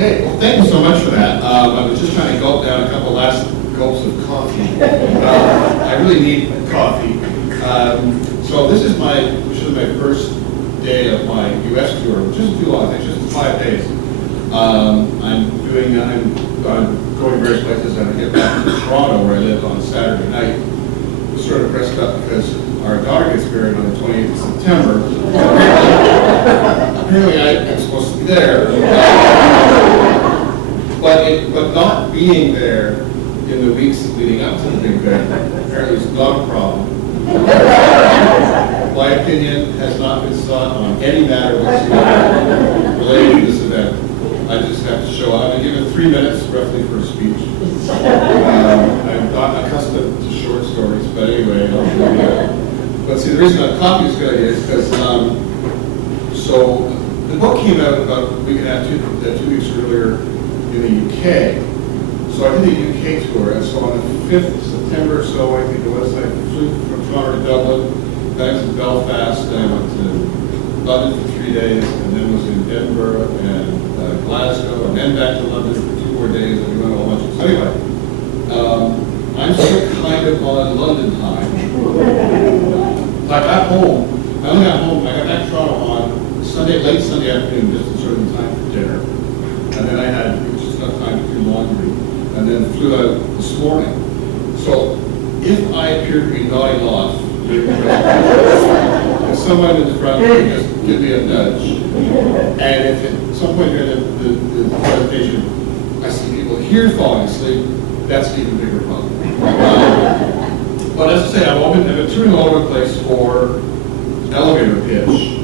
Okay, well, thank you so much for that. I was just trying to gulp down a couple last gulps of coffee. I really need coffee. So this is my first day of my U.S. tour, which isn't too long. It's just 5 days. I'm going various places, and I get back to Toronto, where I live, on Saturday night. I'm sort of pressed up because our daughter gets married on the 28th of September. Apparently I'm supposed to be there. But not being there in the weeks leading up to the big event apparently is not a problem. My opinion has not been sought on any matter whatsoever related to this event. I just have to show up. I'm given 3 minutes roughly for a speech. I'm not accustomed to short stories, but anyway, I'll do that. But see, the reason that coffee is a good idea is because, so the book came out about a week and a half, 2 weeks earlier in the UK. So I did a UK tour, and so on the 5th of September or so, I think it was, I flew from Toronto to Dublin, back to Belfast, and I went to London for 3 days, and then was in Edinburgh and Glasgow, and then back to London for 2 more days, and we went a whole bunch of. So anyway, I'm still kind of on London time. So I got home. I only got home. I got back to Toronto on late Sunday afternoon, just in sort of time for dinner, and then I had just enough time to do laundry, and then flew out this morning. So if I appear to be nodding off, if someone in the front can just give me a nudge, and if at some point during the presentation I see people here falling asleep, that's an even bigger problem. But as I say, I've been touring all over the place for elevator pitch,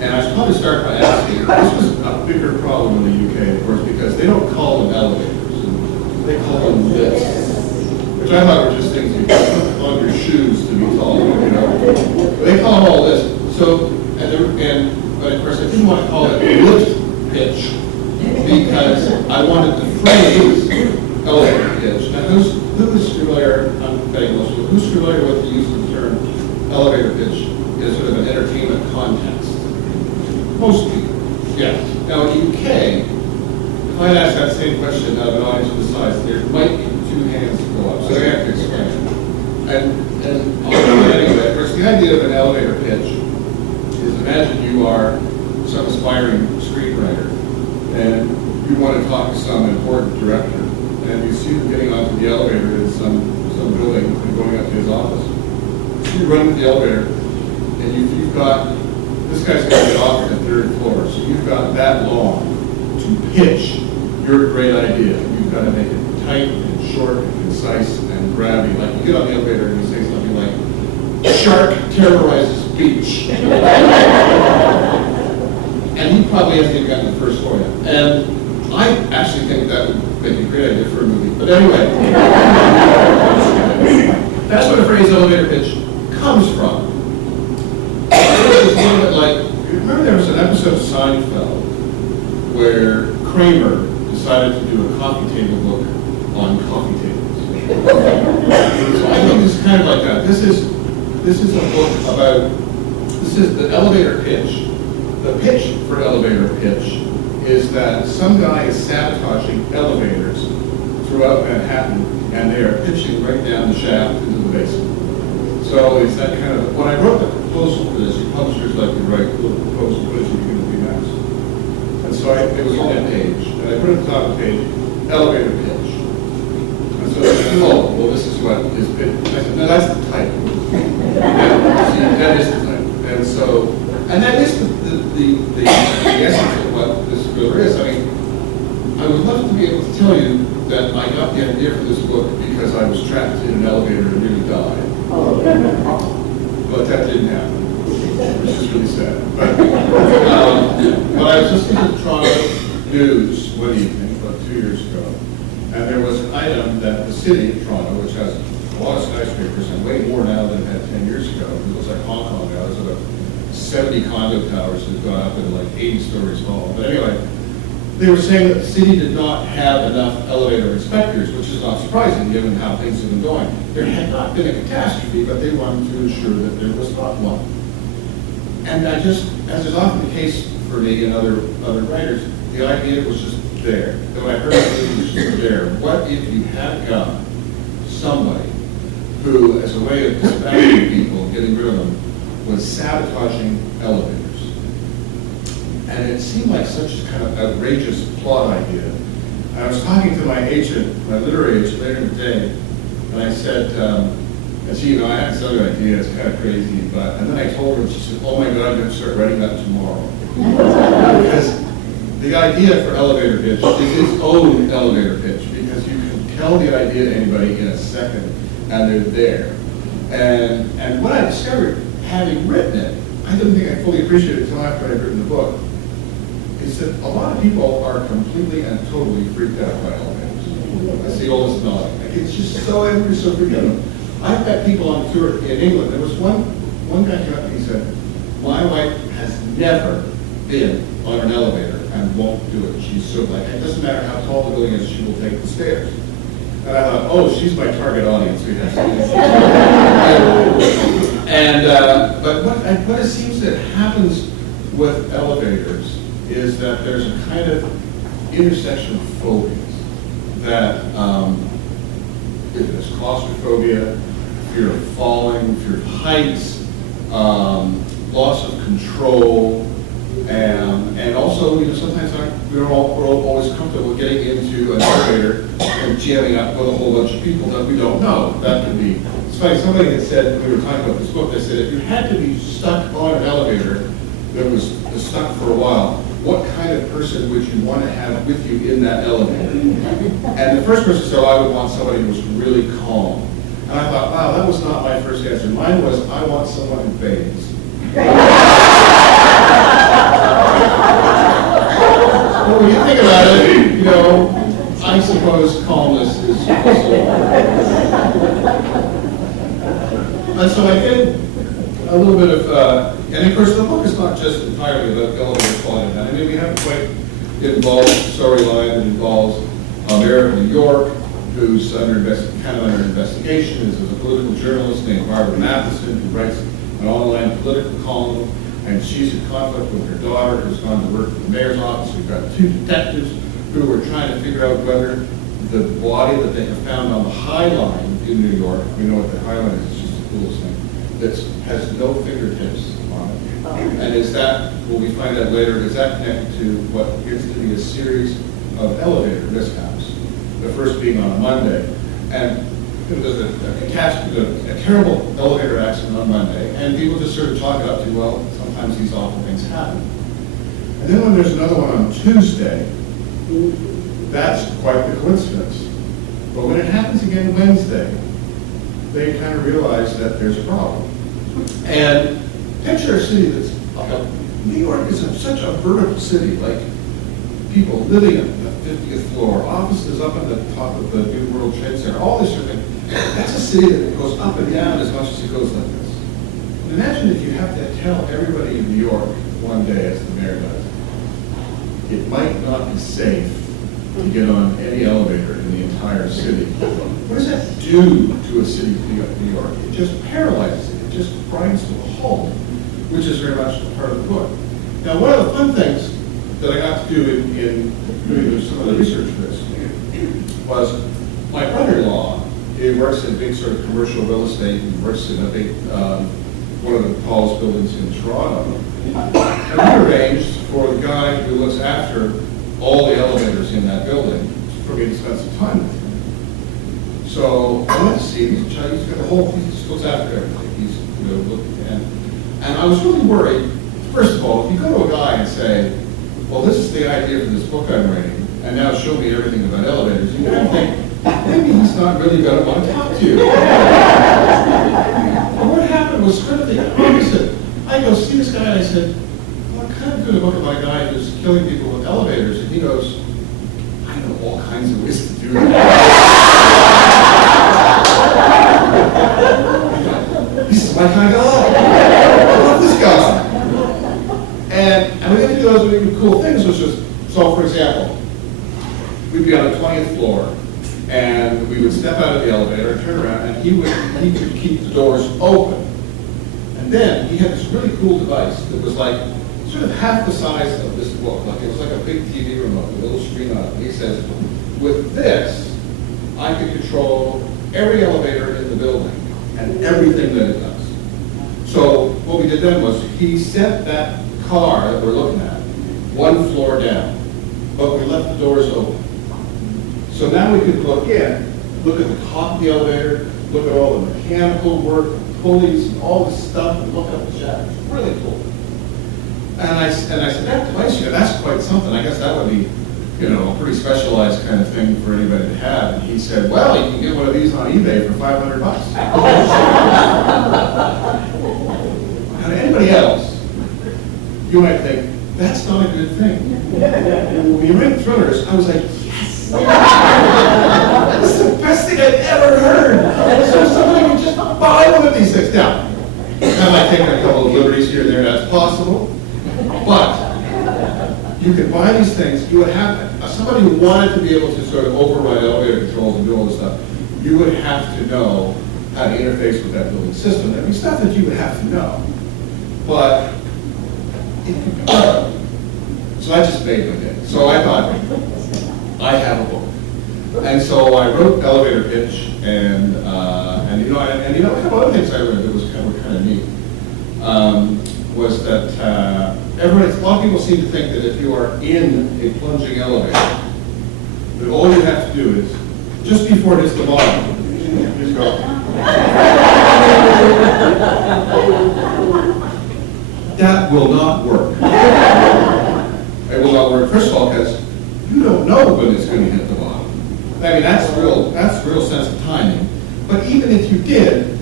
and I should probably start by asking, this was a bigger problem in the UK, of course, because they don't call them elevators, they call them lifts, which I thought were just things you put on your shoes to be tall, you know. But they call them all lifts. So, but of course, I didn't want to call it lift pitch because I wanted the phrase elevator pitch. Now, who's familiar? I'm betting most people. Who's familiar with the use of the term elevator pitch in sort of an entertainment context? Most people. Yeah. Now, in the UK, if I ask that same question of an audience of the size, there might be 2 hands to go up. So I have to explain it. And I'll do it anyway. Of course, the idea of an elevator pitch is, imagine you are some aspiring screenwriter and you want to talk to some important director, and you see them getting onto the elevator in some building and going up to his office. So you run into the elevator, and you've got, this guy's going to get off at the 3rd floor, so you've got that long to pitch your great idea. You've got to make it tight and short and concise and grabby. Like you get on the elevator and you say something like, "Shark terrorizes beach." And he probably hasn't even gotten the 1st floor yet. And I actually think that would make a great idea for a movie. But anyway, that's where the phrase elevator pitch comes from. It's a little bit like, remember there was an episode of Seinfeld where Kramer decided to do a coffee table book on coffee tables. So I think this is kind of like that. This is a book about, this is the elevator pitch. The pitch for elevator pitch is that some guy is sabotaging elevators throughout Manhattan, and they are pitching right down the shaft into the basement. So it's that kind of, when I wrote the proposal for this, publishers like to write little proposal, what is it going to be next? And so it was on that page, and I put at the top of the page, elevator pitch. And so they said, oh, well, this is what is pitch. I said, no, that's the title. That is the title. And so, and that is the essence of what this book is. I mean, I would love to be able to tell you that I got the idea for this book because I was trapped in an elevator and nearly died. But that didn't happen, which is really sad. But I was listening to the Toronto News one evening, about 2 years ago, and there was an item that the city of Toronto, which has a lot of skyscrapers, and way more now than it had 10 years ago, it looks like Hong Kong now, there's about 70 condo towers that have gone up in like 80 stories tall. But anyway, they were saying that the city did not have enough elevator inspectors, which is not surprising given how things have been going. There had not been a catastrophe, but they wanted to ensure that there was not one. And I just, as is often the case for me and other writers, the idea was just there, that when I heard the news were there, what if you had got somebody who, as a way of distracting people, getting rid of them, was sabotaging elevators? And it seemed like such kind of outrageous plot idea. And I was talking to my agent, my literary agent, later in the day, and I said, gee, I have this other idea, it's kind of crazy, but, and then I told her, and she said, oh my God, I'm going to start writing that tomorrow. Because the idea for elevator pitch is its own elevator pitch, because you can tell the idea to anybody in a second, and they're there. And what I discovered, having written it, I didn't think I fully appreciated it until after I'd written the book, is that a lot of people are completely and totally freaked out by elevators. That's the oldest knowledge. Like, it's just so, everybody's so freaked out. I've met people on tour in England. There was one guy came up to me and said, my wife has never been on an elevator and won't do it. She's so like, it doesn't matter how tall the building is, she will take the stairs. And I thought, oh, she's my target audience. But what it seems that happens with elevators is that there's a kind of intersection of phobias that there's claustrophobia, fear of falling, fear of heights, loss of control, and also, sometimes we're always comfortable getting into an elevator and jamming up with a whole bunch of people that we don't know. That could be, it's funny, somebody had said, we were talking about this book, they said, if you had to be stuck on an elevator that was stuck for a while, what kind of person would you want to have with you in that elevator? And the first person said, oh, I would want somebody who was really calm. And I thought, wow, that was not my first answer. Mine was, I want someone who bathes. Well, when you think about it, I suppose calmness is also. And so I did a little bit of, and of course the book is not just entirely about elevator falling down. I mean, we have quite involved storyline that involves a mayor of New York who's kind of under investigation. Is a political journalist named Barbara Matheson who writes an online political column, and she's in conflict with her daughter who's gone to work for the mayor's office. We've got two detectives who were trying to figure out whether the body that they have found on the High Line in New York, we know what the High Line is, it's just the coolest thing, that has no fingertips on it. And is that, well, we find out later, is that connected to what appears to be a series of elevator mishaps, the first being on a Monday. And there's a terrible elevator accident on Monday, and people just sort of chalk it up to, well, sometimes these awful things happen. And then when there's another one on Tuesday, that's quite the coincidence. But when it happens again Wednesday, they kind of realize that there's a problem. And picture a city that's, New York is such a vertical city, like people living on the 50th floor, offices up on the top of the New World Trade Center, all this sort of thing. That's a city that goes up and down as much as it goes like this. And imagine if you have to tell everybody in New York one day, as the mayor does, it might not be safe to get on any elevator in the entire city. What does that do to a city of New York? It just paralyzes it. It just grinds to a halt, which is very much part of the book. Now, one of the fun things that I got to do in doing some of the research for this was my brother-in-law. He works in big sort of commercial real estate. He works in a big, one of the tallest buildings in Toronto. And we arranged for the guy who looks after all the elevators in that building for me to spend some time with him. So I went to see him. He's got the whole, he just goes after everything. He's looking, and I was really worried. First of all, if you go to a guy and say, well, this is the idea for this book I'm writing, and now show me everything about elevators, you kind of think, maybe he's not really going to want to talk to you. But what happened was kind of the opposite. I go see this guy and I said, well, I'm kind of doing a book about a guy who's killing people with elevators, and he goes, I know all kinds of ways to do that. This is my kind of guy. I love this guy. And we had to do those really cool things, which was, so for example, we'd be on the 20th floor, and we would step out of the elevator and turn around, and he could keep the doors open. And then he had this really cool device that was like sort of half the size of this book. Like it was like a big TV remote, with a little screen on it. And he says, with this, I can control every elevator in the building and everything that it does. So what we did then was he sent that car that we're looking at one floor down, but we left the doors open. So now we could look in, look at the top of the elevator, look at all the mechanical work, pulleys, and all this stuff, and look up the shaft. It's really cool. And I said, that device here, that's quite something. I guess that would be, a pretty specialized kind of thing for anybody to have. And he said, well, you can get one of these on eBay for $500. Now, to anybody else, you might think, that's not a good thing. When you read Thrillers, I was like, yes! This is the best thing I've ever heard. So somebody can just buy one of these things. Now, I might take a couple of liberties here and there, that's possible. But you could buy these things, you would have, somebody who wanted to be able to sort of override elevator controls and do all this stuff, you would have to know how to interface with that building system. There'd be stuff that you would have to know. But it could be done. So I just made them in. So I thought, I have a book. And so I wrote Elevator Pitch, and a couple other things I read that were kind of neat. Was that a lot of people seem to think that if you are in a plunging elevator, that all you have to do is, just before it hits the bottom, just go. That will not work. It will not work, first of all, because you don't know when it's going to hit the bottom. I mean, that's real sense of timing. But even if you did,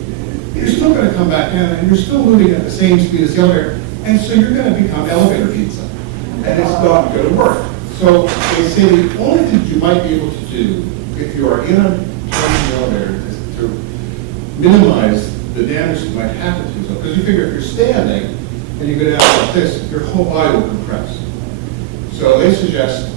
you're still going to come back in and you're still moving at the same speed as the elevator, and so you're going to become elevator pizza. And it's not going to work. So they say the only thing you might be able to do if you are in a plunging elevator is to minimize the damage that might happen to yourself. Because you figure if you're standing and you go down like this, your whole body will compress. So they suggest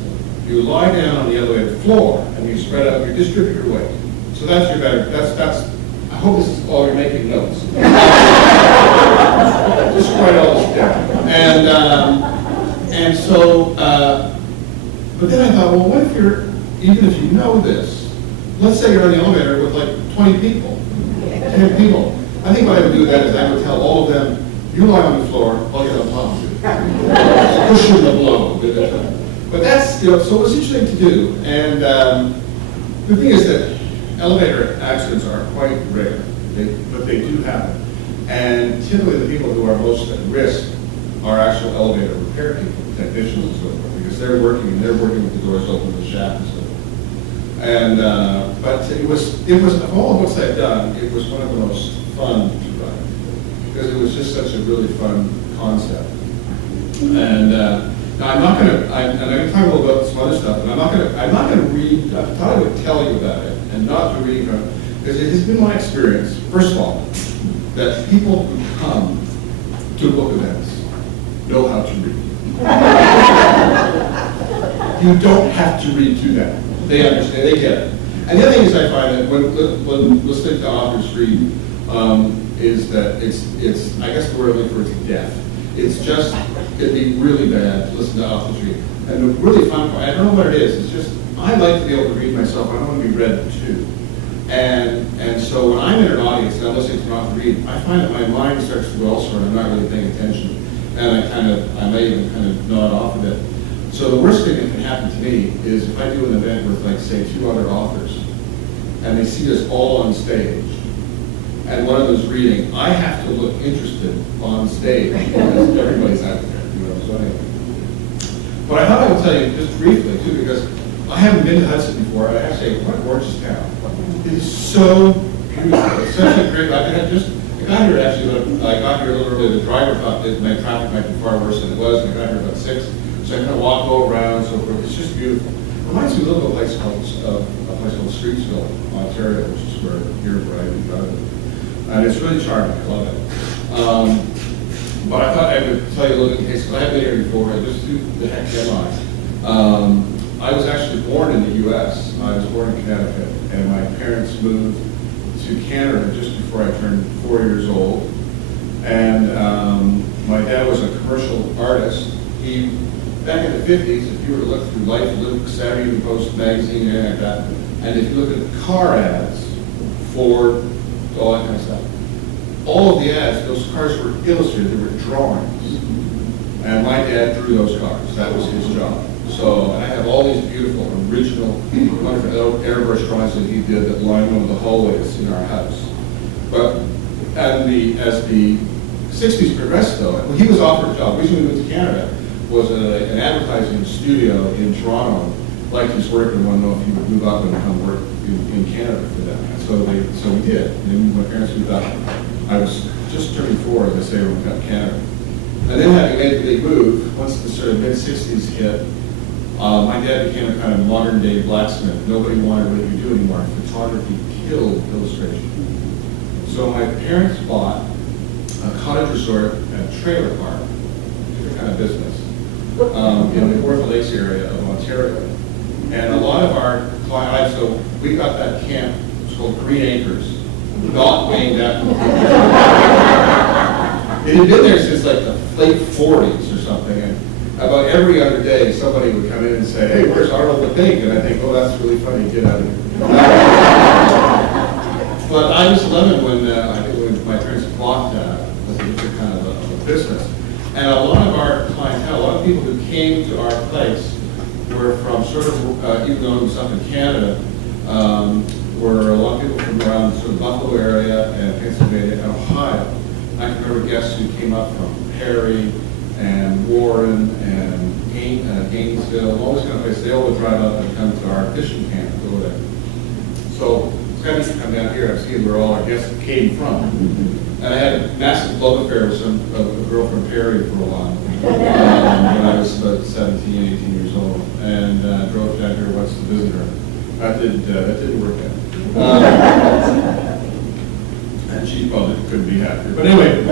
you lie down on the elevator floor and you spread out, you distribute your weight. So that's your better, that's I hope this is all you're making notes. Just write all this down. And so, but then I thought, well, what if even if you know this, let's say you're on the elevator with like 20 people, 10 people. I think what I would do with that is I would tell all of them, you lie on the floor, I'll get on top of you. Cushion the blow. But that's, so it was interesting to do. And the thing is that elevator accidents are quite rare, but they do happen. And typically the people who are most at risk are actual elevator repair people, technicians and so forth, because they're working with the doors open, the shaft and so forth. And, but it was, of all the books I've done, it was one of the most fun to write, because it was just such a really fun concept. And now I'm not going to talk a little about some other stuff, but I'm not going to read, I thought I would tell you about it, and not to read from it, because it has been my experience, first of all, that people who come to book events know how to read. You don't have to read to them. They understand, they get it. And the other thing is I find that when listening to authors read, is that it's I guess the word I'm looking for is deaf. It's just, it'd be really bad to listen to authors read. And the really fun part, I don't know what it is, it's just, I like to be able to read myself, I don't want to be read to. And so when I'm in an audience and I'm listening to an author read, I find that my mind starts to go elsewhere and I'm not really paying attention. And I may even kind of nod off a bit. So the worst thing that can happen to me is if I do an event with, like, say, 2 other authors, and they see us all on stage, and one of them's reading, I have to look interested on stage because everybody's out there, so anyway. But I thought I would tell you just briefly, too, because I haven't been to Hudson before. I actually, what a gorgeous town. It is so beautiful. It's such a great, I got here actually, I got here a little early. The driver thought that my traffic might be far worse than it was, and I got here about 6. So I kind of walk all around, so forth. It's just beautiful. It reminds me a little bit of a place called Streetsville, Ontario, which is where I live. And it's really charming. I love it. But I thought I would tell you a little bit in case, because I haven't been here before. Just who the heck am I? I was actually born in the U.S. I was born in Connecticut, and my parents moved to Canada just before I turned 4 years old. And My dad was a commercial artist. He, back in the 50s, if you were to look through Life, Luke, Saturday Post magazine, and anything like that, and if you look at the car ads, Ford, all that kind of stuff, all of the ads, those cars were illustrated, they were drawings. And my dad drew those cars. That was his job. So I have all these beautiful, original, wonderful airbrush drawings that he did that line one of the hallways in our house. But as the 60s progressed, though, when he was offered a job, the reason we moved to Canada was an advertising studio in Toronto, liked his work and wanted to know if he would move up and come work in Canada for them. And so we did. And my parents moved up. I was just turning 4, as I say, when we got to Canada. And then having made the big move, once the sort of mid-60s hit, my dad became a kind of modern-day blacksmith. Nobody wanted what he could do anymore. Photography killed illustration. So my parents bought a cottage resort and a trailer park, different kind of business, in the North Lakes area of Ontario. And a lot of our clients, so we got that camp, it's called Green Acres, not named after the It had been there since like the late 40s or something, and about every other day somebody would come in and say, hey, where's Arnold the Pig? And I think, oh, that's really funny, get out of here. But I was 11 when my parents bought that as a different kind of a business. And a lot of our clientele, a lot of people who came to our place were from sort of, even though it was up in Canada, were a lot of people from around sort of Buffalo area and Pennsylvania and Ohio. I can remember guests who came up from Perry and Warren and Gainesville, all this kind of place. They all would drive up and come to our fishing camp and go there. So it's kind of interesting to come down here and see where all our guests came from. And I had a massive love affair with a girl from Perry for a while when I was about 17, 18 years old, and drove down here once to visit her. That didn't work out. And she probably couldn't be happier. But anyway,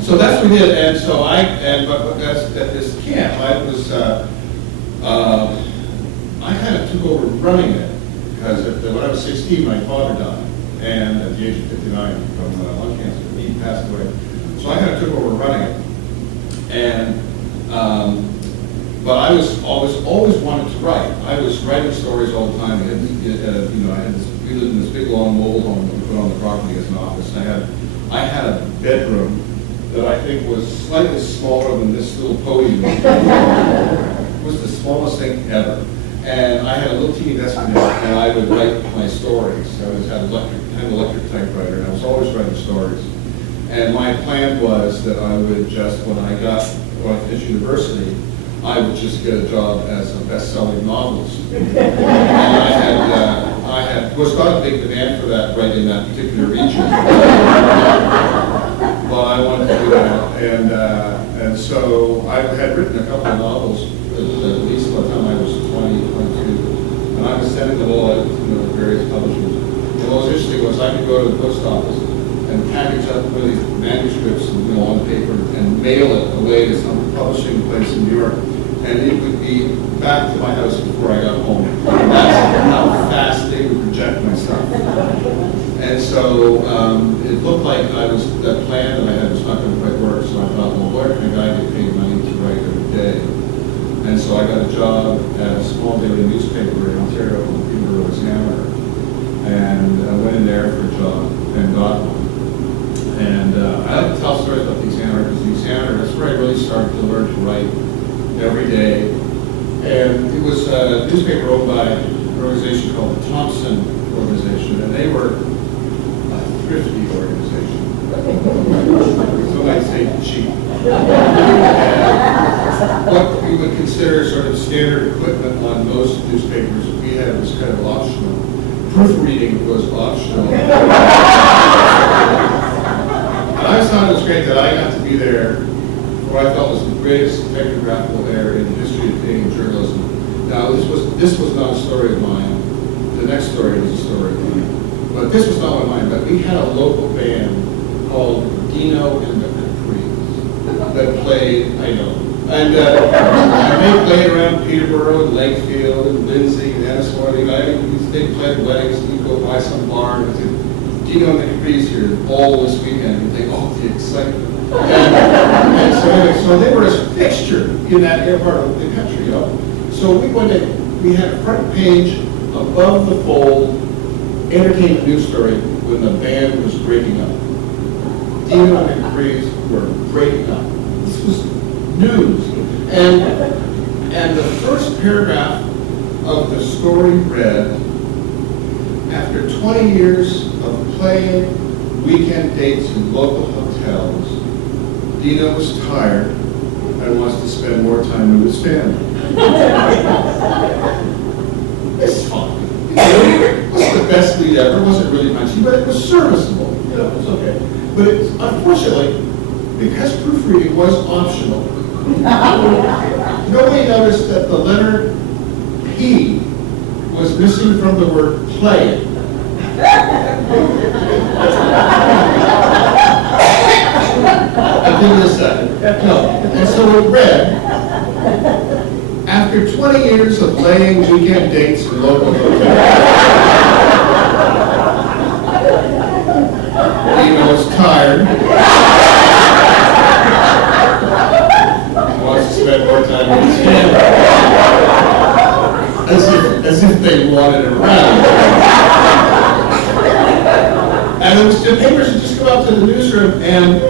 so that's what we did. And so but at this camp, I kind of took over running it because when I was 16, my father died, and at the age of 59 from lung cancer, he passed away. So I kind of took over running it, and but I was always wanted to write. I was writing stories all the time. We lived in this big long mobile home that we put on the property as an office. And I had a bedroom that I think was slightly smaller than this little podium. It was the smallest thing ever. And I had a little teeny desk in there, and I would write my stories. I always had an electric typewriter, and I was always writing stories. And my plan was that I would just, when I finished university, I would just get a job as a best-selling novelist. And I was not a big demand for that right in that particular region. But I wanted to do that. And so I had written a couple of novels, at least by the time I was 20, 22. And I was sending them all out to various publishers. And what was interesting was I could go to the post office and package up one of these manuscripts on paper and mail it away to some publishing place in New York. And it would be back to my house before I got home. That's how fast they would reject my stuff. And so it looked like that plan that I had was not going to quite work. So I thought, well, where can a guy get paid money to write every day? And so I got a job at a small daily newspaper in Ontario called the Peterborough Examiner. And I went in there for a job and got one. And I like to tell stories about the Examiner because the Examiner, that's where I really started to learn to write every day. And it was a newspaper owned by an organization called the Thompson Organization, and they were a thrifty organization. Some might say cheap. And what we would consider sort of standard equipment on most newspapers we had was kind of optional. Proofreading was optional. And I just thought it was great that I got to be there for what I felt was the greatest technographical error in the history of Canadian journalism. Now, this was not a story of mine. The next story was a story of mine. But this was not one of mine. But we had a local band called Dino and the Capris that played, I know. And they played around Peterborough and Lakefield and Lindsay and Enniscorthy. They played weddings. We'd go by some bar and say, Dino and the Capris here all this weekend. And think, oh, the excitement. And so anyway, so they were a fixture in that area part of the country, you know. So we had a front page above the fold entertainment news story when the band was breaking up. Dino and the Breeze were breaking up. This was news. And the first paragraph of the story read, after 20 years of playing weekend dates in local hotels, Dino was tired and wants to spend more time with his family. It's fine. It wasn't the best lead ever. It wasn't really punchy, but it was serviceable. You know, it was okay. But it's, unfortunately, because proofreading was optional, nobody noticed that the letter P was missing from the word play. I'll give you a second. No. And so it read, after 20 years of laying weekend dates in local hotels, Dino was tired, wants to spend more time with his family. As if they wanted it around. And it was, the papers would just go out to the newsroom, and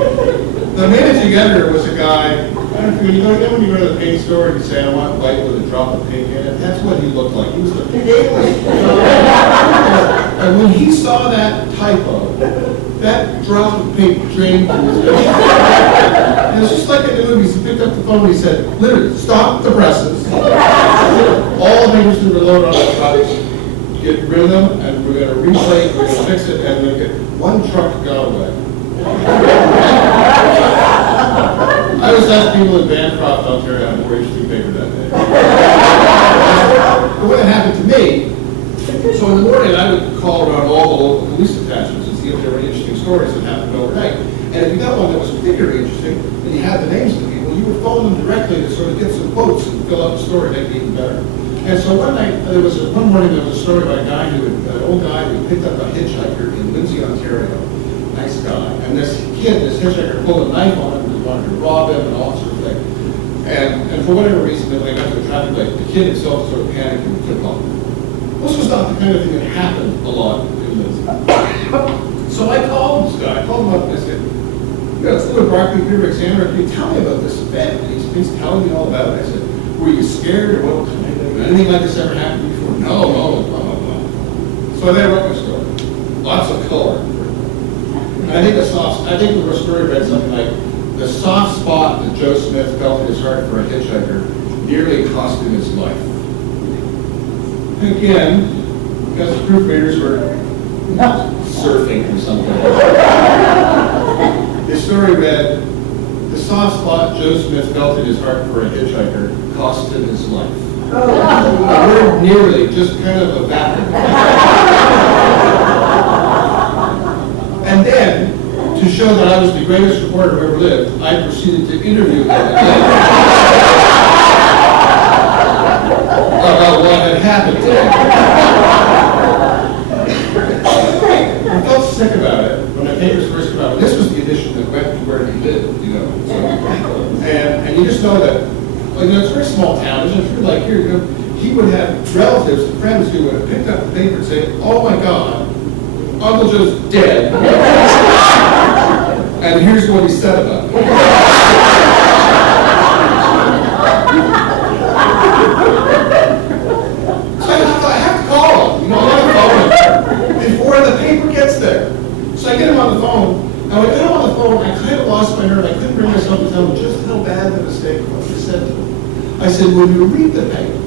the managing editor was a guy, I don't know if you know, when you go to the paint store and you say, I want white with a drop of pink in it, that's what he looked like. He was the pink alien. And when he saw that typo, that drop of pink drained from his face. It was just like in the movies. He picked up the phone and he said, literally, stop the presses. All the papers that were loaded on the trucks, get rid of them, and we're going to replate, we're going to fix it, and then get one truck got away. I was asking people in Bancroft, Ontario, had a more interesting paper that day. But what happened to me, so in the morning I would call around all the local police attachments and see if there were interesting stories that happened overnight. And if you got one that was particularly interesting, and you had the names of the people, you would phone them directly to sort of get some quotes and fill out the story, make it even better. And so one morning there was a story about an old guy who picked up a hitchhiker in Lindsay, Ontario. Nice guy. And this hitchhiker pulled a knife on him and wanted to rob him and all that sort of thing. And for whatever reason, when they got to a traffic light, the kid himself sort of panicked and took off. This was not the kind of thing that happened a lot in Lindsay. So I called this guy. I called him up and I said, it's Linwood Barclay, Peter Examiner. Can you tell me about this event? And he's telling me all about it. I said, were you scared or what? Anything like this ever happened before? No. So then I wrote my story. Lots of color. And I think the story read something like, the soft spot that Joe Smith felt in his heart for a hitchhiker nearly cost him his life. And again, because the proofreaders were surfing or something. The story read, the soft spot Joe Smith felt in his heart for a hitchhiker cost him his life. The word nearly just kind of evaporated. And then, to show that I was the greatest reporter who ever lived, I proceeded to interview him about what had happened to him. I felt sick about it when the papers first came out. This was the edition that went to where he lived, you know. So, and you just know that, like, you know, it's a very small town. It's just like here, you know, he would have relatives and friends who would have picked up the paper and say, "Oh my God, Uncle Joe's dead." And here's what he said about it. So I have to call him. You know, I have to call him before the paper gets there. So I get him on the phone. And when I get him on the phone, I kind of lost my nerve. I couldn't bring myself to tell him just how bad the mistake was. I said to him, I said, when you read the paper,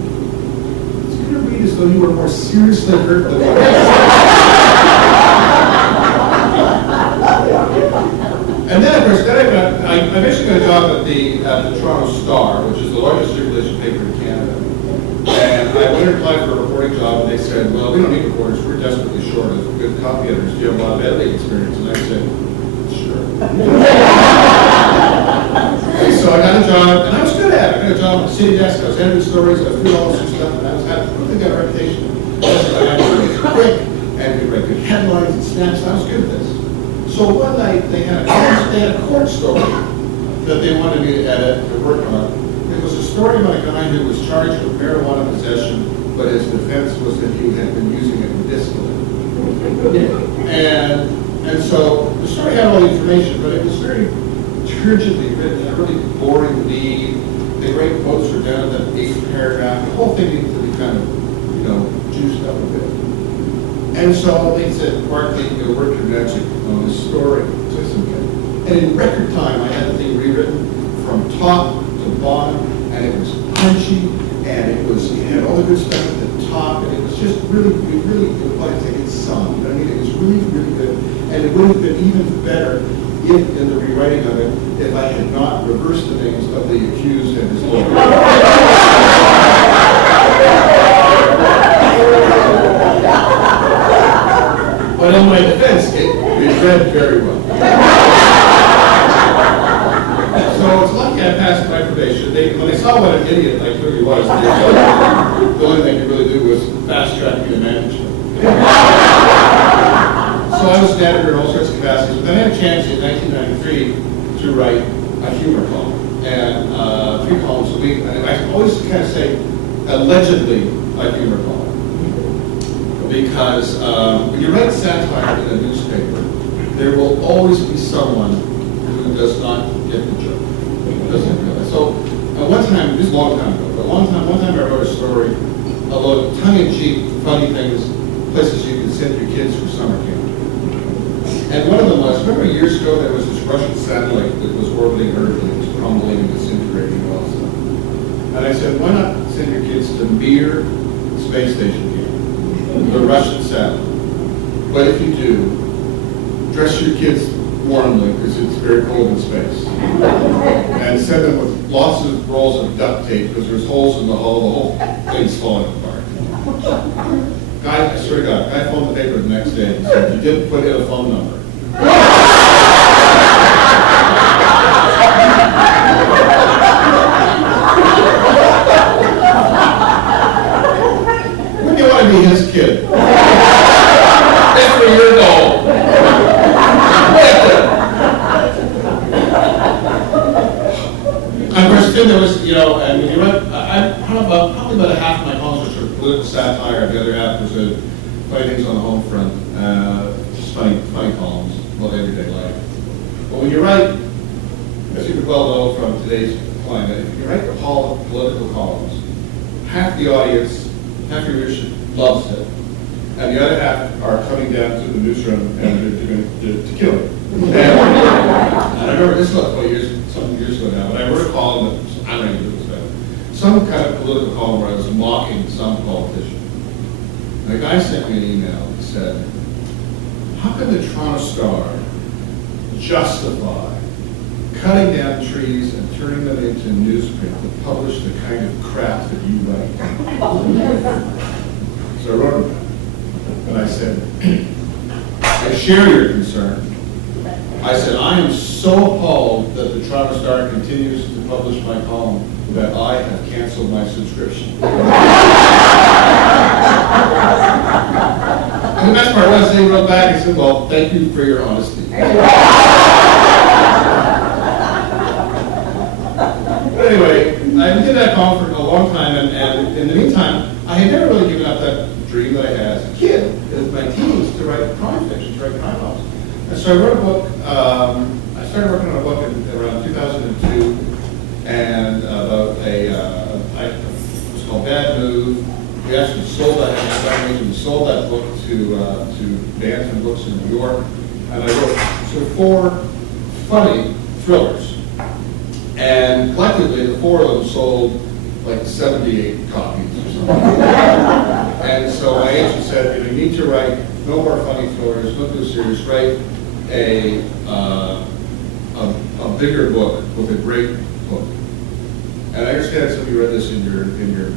it's going to read as though you were more seriously hurt than what I And then, of course, I eventually got a job at the Toronto Star, which is the largest circulation paper in Canada. And I went and applied for a reporting job, and they said, well, we don't need reporters. We're desperately short of good copy editors. Do you have a lot of editing experience? And I said, sure. And so I got a job, and I was good at it. I got a job at the city desk. I was editing stories. I was doing all this stuff, and I really got a reputation. I had to write quick, and we write good headlines and snaps. I was good at this. So So one night, they had a court story that they wanted me to edit, to work on. It was a story about a guy who was charged with marijuana possession, but his defense was that he had been using it medicinally. And so the story had all the information, but it was very turgidly written, a really boring lead. The great quotes were down in that 8th paragraph. The whole thing needed to be kind of, juiced up a bit. And so they said, Barclay, work your magic on this story. So I said, okay. And in record time, I had the thing rewritten from top to bottom, and it was punchy, and it had all the good stuff at the top, and it was just really, like I say, it's sung. You know what I mean? It was really, really good. And it would have been even better if, in the rewriting of it, if I had not reversed the names of the accused and his lawyer. But in my defense, it read very well. So it's lucky I passed my probation. When they saw what an idiot I clearly was, the only thing they could really do was fast track me to management. So I was an editor in all sorts of capacities, but then I had a chance in 1993 to write a humor column, and 3 columns a week. And I always kind of say, allegedly, a humor column. Because when you write satire in a newspaper, there will always be someone who does not get the joke. Doesn't realize. So one time, this is a long time ago, but one time I wrote a story about tongue-in-cheek, funny things, places you can send your kids for summer camp. And one of them was, remember years ago there was this Russian satellite that was orbiting Earth and it was crumbling and disintegrating and all that stuff. And I said, why not send your kids to Mir Space Station camp, the Russian satellite. But if you do, dress your kids warmly because it's very cold in space. And send them with lots of rolls of duct tape because there's holes in the hull, the whole thing's falling apart. Guy, I swear to God, I phoned the paper the next day and said, you didn't put in a phone number. When do you want to be his kid? That's for your goal. Of course, then there was, and when you read, probably about a half of my columns were sort of political satire, the other half was funny things on the home front, just funny columns about everyday life. But when you write, as you could well know from today's climate, if you write the political columns, half the audience, half your readership loves it, and the other half are coming down to the newsroom and they're going to kill it. And I remember this was some years ago now, but I wrote a column that I don't even know if it was better. Some kind of political column where I was mocking some politician. And the guy sent me an email and said, how can the Toronto Star justify cutting down trees and turning them into newsprint to publish the kind of crap that you write? So I wrote him, and I said, I share your concern. I said, I am so appalled that the Toronto Star continues to publish my column that I have canceled my subscription. And the best part was he wrote back and said, well, thank you for your honesty. But anyway, I did that column for a long time, and in the meantime, I had never really given up that dream that I had as a kid, in my teens, to write crime fiction, to write crime novels. And so I wrote a book, I started working on a book in around 2002, and about it was called Bad Move. We actually sold that, we sold that book to Bantam Books in New York, and I wrote sort of 4 funny thrillers. And collectively, the 4 of them sold like 78 copies or something. And so my agent said, you need to write no more funny thrillers, don't do a series, write a bigger book with a great book. And I understand some of you read this in your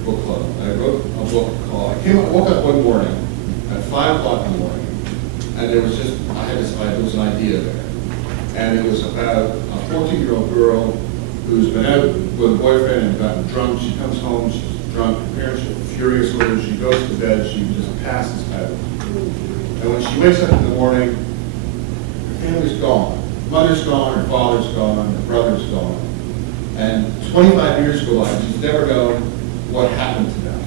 book club. I wrote a book called, woke up one morning at 5 o'clock in the morning, and there was an idea there. And it was about a 14-year-old girl who's been out with a boyfriend and gotten drunk. She comes home, she's drunk, her parents are furious with her, she goes to bed, she just passes out. And when she wakes up in the morning, her family's gone. Mother's gone, her father's gone, her brother's gone. And 25 years go by, and she's never known what happened to them.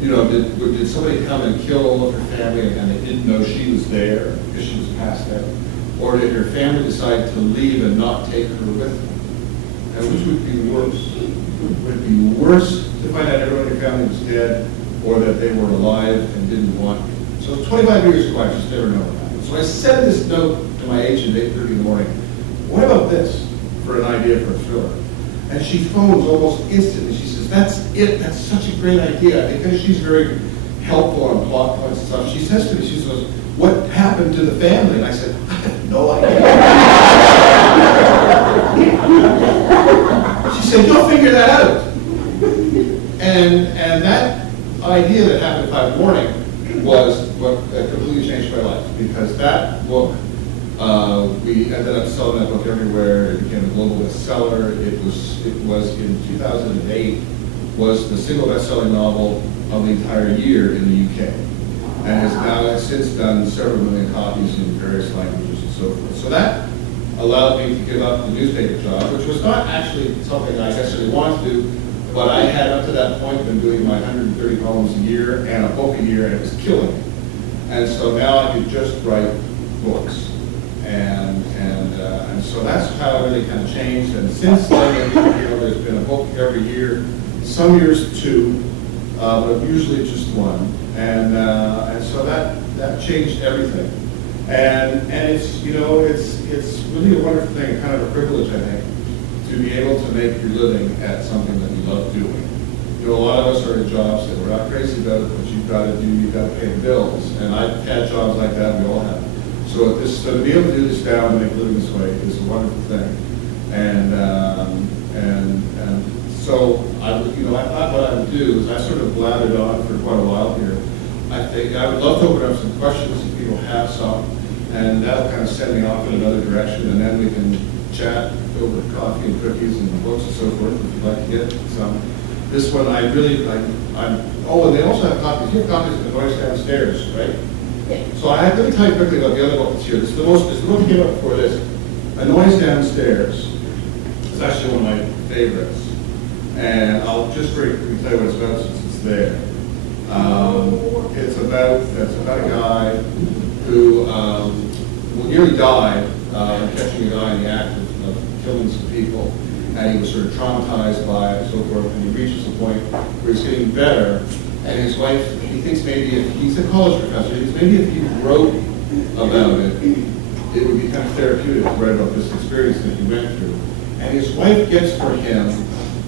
You know, did somebody come and kill all of her family and they didn't know she was there because she was passed out? Or did her family decide to leave and not take her with them? And which would be worse? Would it be worse to find out everyone in your family was dead, or that they were alive and didn't want you? So 25 years ago, I just never know what happened. So I sent this note to my agent at 8:30 in the morning. What about this for an idea for a thriller? And she phones almost instantly. She says, that's it. That's such a great idea. Because she's very helpful on plot points and stuff. She says to me, she says, what happened to the family? And I said, I have no idea. She said, you'll figure that out. And that idea that happened at 5 in the morning was what completely changed my life, because that book, we ended up selling that book everywhere. It became a global bestseller. It was in 2008 was the single best-selling novel of the entire year in the UK, and has since done several million copies in various languages and so forth. So that allowed me to give up the newspaper job, which was not actually something I necessarily wanted to do, but I had up to that point been doing my 130 poems a year and a book a year, and it was killing me. And so now I could just write books. And so that's how it really kind of changed. And since then, there's been a book every year, some years 2, but usually just 1. And so that changed everything. And it's it's really a wonderful thing, kind of a privilege, I think, to be able to make your living at something that you love doing. You know, a lot of us are in jobs that we're not crazy about, but you've got to pay the bills. And I've had jobs like that, we all have. So to be able to do this now and make a living this way is a wonderful thing. And so I thought what I would do is I sort of blatted on for quite a while here. I think I would love to open up some questions if people have some, and that'll kind of send me off in another direction, and then we can chat over coffee and cookies and books and so forth if you'd like to get some. This one and they also have copies. You have copies of the noise downstairs, right? So let me tell you quickly about the other book that's here. This is the book that came up before this. A Noise Downstairs is actually one of my favorites. And I'll just very quickly tell you what it's about since it's there. It's about a guy who nearly died catching a guy in the act of killing some people. And he was sort of traumatized by it and so forth. And he reaches a point where he's getting better. And his wife, he thinks maybe he's a college professor, he thinks maybe if he wrote about it, it would be kind of therapeutic to write about this experience that he went through. And his wife gets for him,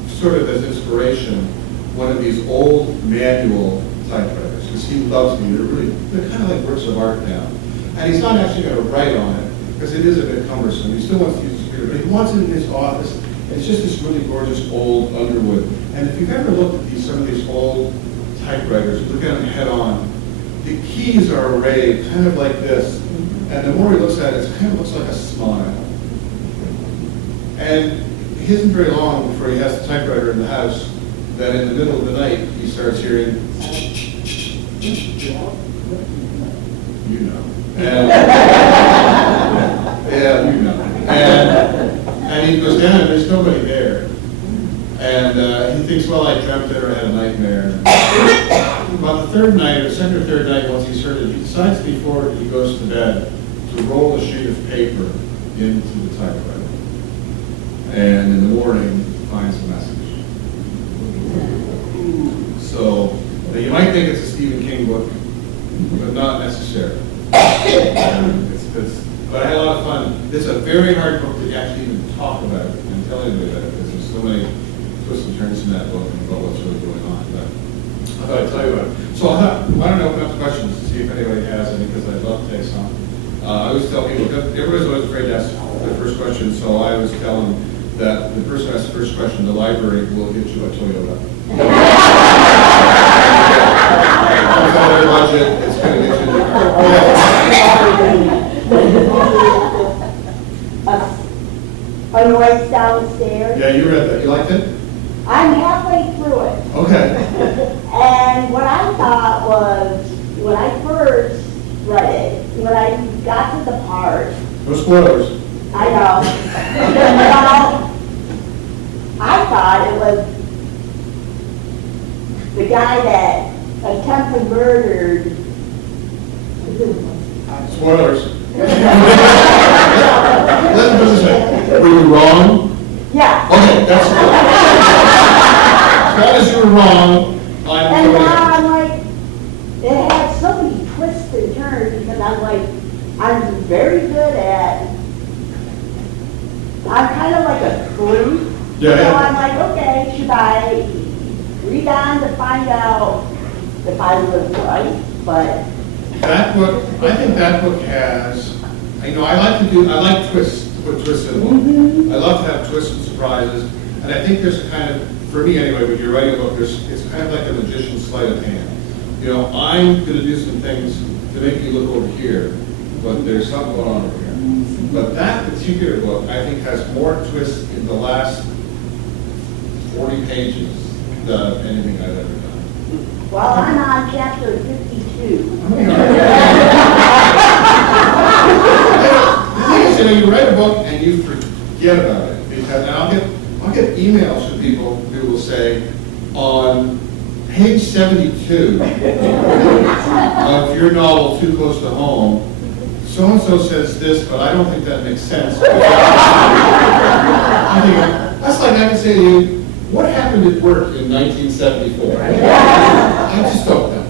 sort of as inspiration, one of these old manual typewriters, because he loves them. They're kind of like works of art now. And he's not actually going to write on it, because it is a bit cumbersome. He still wants to use his computer, but he wants it in his office. And it's just this really gorgeous old Underwood. And if you've ever looked at some of these old typewriters, look at them head on, the keys are arrayed kind of like this, and the more he looks at it, it kind of looks like a smile. And it isn't very long before he has the typewriter in the house that in the middle of the night he starts hearing, you know, and, yeah, you know, and he goes down and there's nobody there. And he thinks, well, I dreamt it or I had a nightmare. About the third night, or second or third night, once he's heard it, he decides before he goes to bed to roll a sheet of paper into the typewriter. And in the morning, finds a message. So you might think it's a Stephen King book, but not necessarily. But I had a lot of fun. It's a very hard book to actually even talk about it and tell anybody about it, because there's so many twists and turns in that book and about what's really going on. But I thought I'd tell you about it. So why don't I open up the questions to see if anybody has any, because I'd love to take some. I always tell people, everybody's always afraid to ask the first question, so I always tell them that the person who asks the first question, the library will get you a Toyota. It's on their budget, it's going to get you the car. A Noise Downstairs. Yeah, you read that. You liked it? I'm halfway through it. Okay. And what I thought was, when I first read it, when I got to the part No spoilers. I know. Well, I thought it was the guy that attempted murdered. Spoilers. Let's put it this way. Were you wrong? Yeah. Okay, that's good. As long as you were wrong, And now I'm like, it had so many twists and turns because I'm like, I'm very good at, I'm kind of like a sleuth. Yeah. So I'm like, okay, should I read on to find out if I was right? But that book, I think that book has, I like twists, to put twists in a book. I love to have twists and surprises, and I think there's a kind of, for me anyway, when you're writing a book, it's kind of like a magician's sleight of hand. You know, I'm gonna do some things to make you look over here, but there's something going on over here. But that particular book, I think, has more twists in the last 40 pages than anything I've ever done. well, I'm on chapter 52. The thing is, you write a book and you forget about it, because and I'll get emails from people who will say, on page 72 of your novel, Too Close to Home, so-and-so says this, but I don't think that makes sense. I think, that's like I can say to you, what happened at work in 1974? I just don't know.